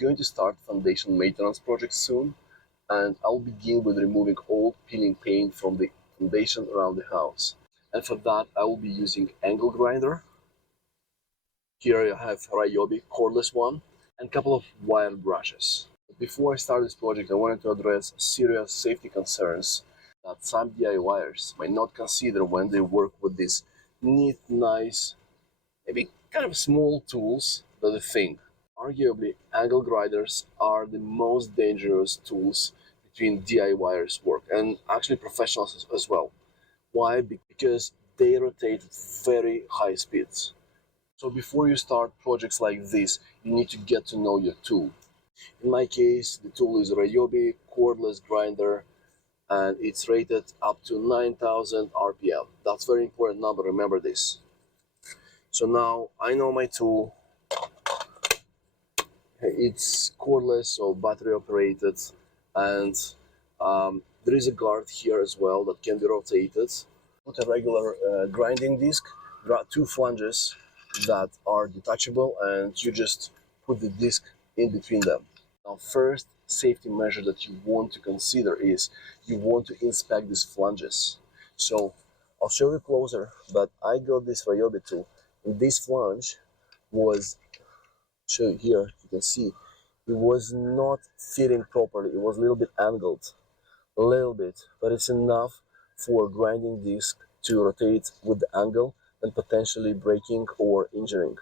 going to start foundation maintenance project soon, and I'll begin with removing old peeling paint from the foundation around the house. And for that, I will be using angle grinder. Here I have Ryobi cordless one and a couple of wire brushes. Before I start this project, I wanted to address serious safety concerns that some DIYers might not consider when they work with these neat, nice, maybe kind of small tools that they think. Arguably, angle grinders are the most dangerous tools between DIYers work and actually professionals as well. Why? Because they rotate at very high speeds. So before you start projects like this, you need to get to know your tool. In my case, the tool is Ryobi cordless grinder, and it's rated up to 9,000 RPM. That's a very important number, remember this. So now I know my tool. It's cordless, so battery operated, and there is a guard here as well that can be rotated. Put a regular grinding disc. There are two flanges that are detachable, and you just put the disc in between them. Now, first safety measure that you want to consider is you want to inspect these flanges. So I'll show you closer, but I got this Ryobi tool, and this flange was, show you here, you can see, it was not fitting properly. It was a little bit angled, a little bit, but it's enough for grinding disc to rotate with the angle and potentially breaking or injuring.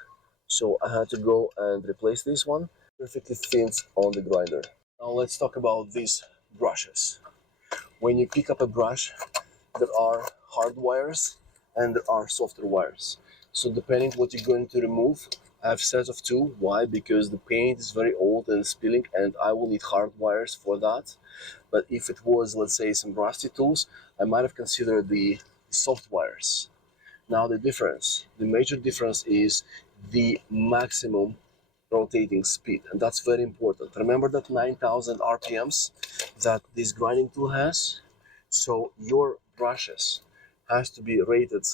So I had to go and replace this one. Perfectly fits on the grinder. Now let's talk about these brushes. When you pick up a brush, there are hard wires and there are softer wires. So depending what you're going to remove, I have sets of two. Why? Because the paint is very old and spilling, and I will need hard wires for that. But if it was, let's say, some rusty tools, I might have considered the soft wires. Now the major difference is the maximum rotating speed, and that's very important. Remember that 9,000 RPMs that this grinding tool has? So your brushes has to be rated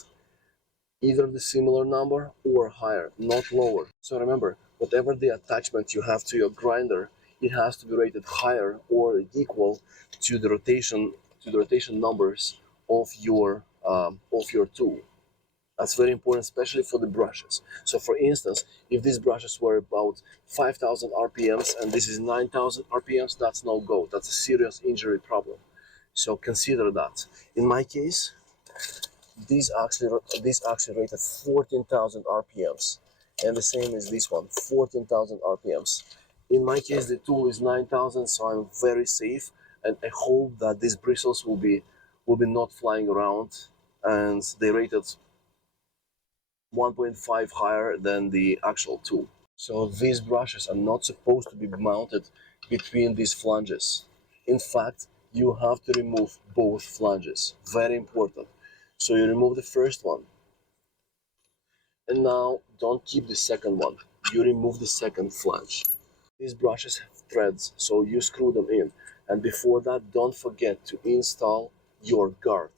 either the similar number or higher, not lower. So remember, whatever the attachment you have to your grinder, it has to be rated higher or equal to the rotation numbers of your tool. That's very important, especially for the brushes. So for instance, if these brushes were about 5,000 RPMs and this is 9,000 RPMs, that's no go. That's a serious injury problem. So consider that. In my case, these actually rated 14,000 RPMs, and the same is this one, 14,000 RPMs. In my case, the tool is 9,000, so I'm very safe, and I hope that these bristles will be not flying around, and they rated 1.5 higher than the actual tool. So these brushes are not supposed to be mounted between these flanges. In fact, you have to remove both flanges. Very important. So you remove the first one. And now don't keep the second one. You remove the second flange. These brushes have threads, so you screw them in. And before that, don't forget to install your guard.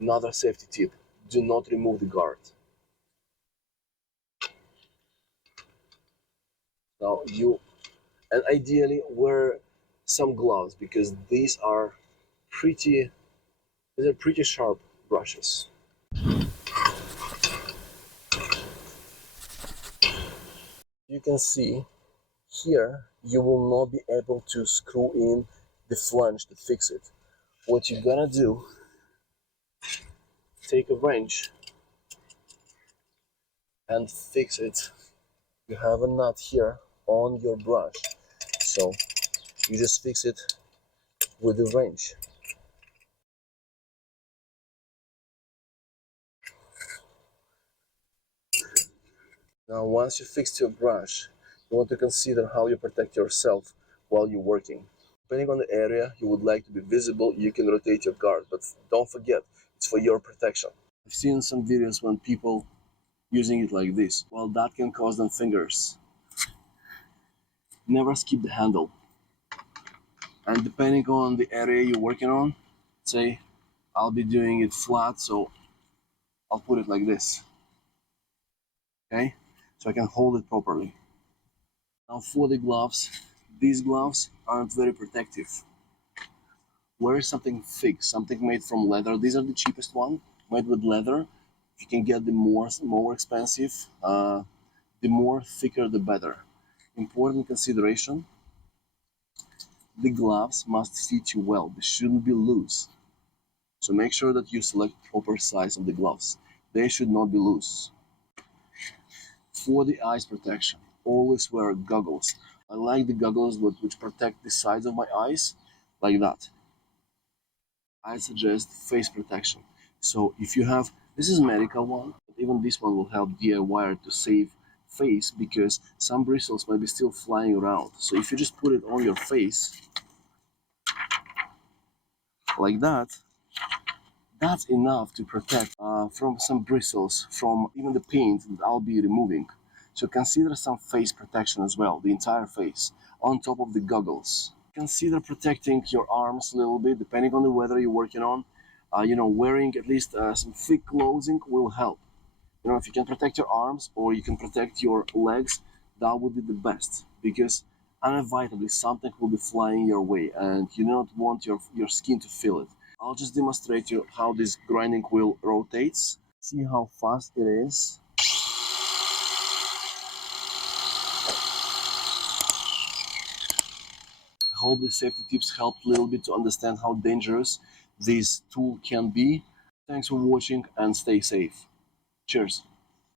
Another safety tip, do not remove the guard. Now and ideally wear some gloves because these are pretty sharp brushes. You can see here you will not be able to screw in the flange to fix it. What you're gonna do, take a wrench and fix it. You have a nut here on your brush, so you just fix it with the wrench. Now once you fixed your brush, you want to consider how you protect yourself while you're working. Depending on the area you would like to be visible, you can rotate your guard, but don't forget, it's for your protection. I've seen some videos when people using it like this. Well, that can cause them fingers. Never skip the handle. And depending on the area you're working on, say I'll be doing it flat, so I'll put it like this. Okay? So I can hold it properly. Now for the gloves, these gloves aren't very protective. Wear something thick, something made from leather. These are the cheapest one, made with leather. If you can get the more expensive, the more thicker the better. Important consideration: the gloves must fit you well. They shouldn't be loose. So make sure that you select proper size of the gloves. They should not be loose. For the eyes protection, always wear goggles. I like the goggles which protect the sides of my eyes, like that. I suggest face protection. So if you have, this is medical one, but even this one will help DIY to save face because some bristles might be still flying around. So if you just put it on your face, like that, that's enough to protect from some bristles, from even the paint that I'll be removing. So consider some face protection as well, the entire face, on top of the goggles. Consider protecting your arms a little bit, depending on the weather you're working on. Wearing at least some thick clothing will help. If you can protect your arms or you can protect your legs, that would be the best because inevitably something will be flying your way and you don't want your skin to feel it. I'll just demonstrate you how this grinding wheel rotates. See how fast it is. I hope the safety tips helped a little bit to understand how dangerous this tool can be. Thanks for watching and stay safe. Cheers.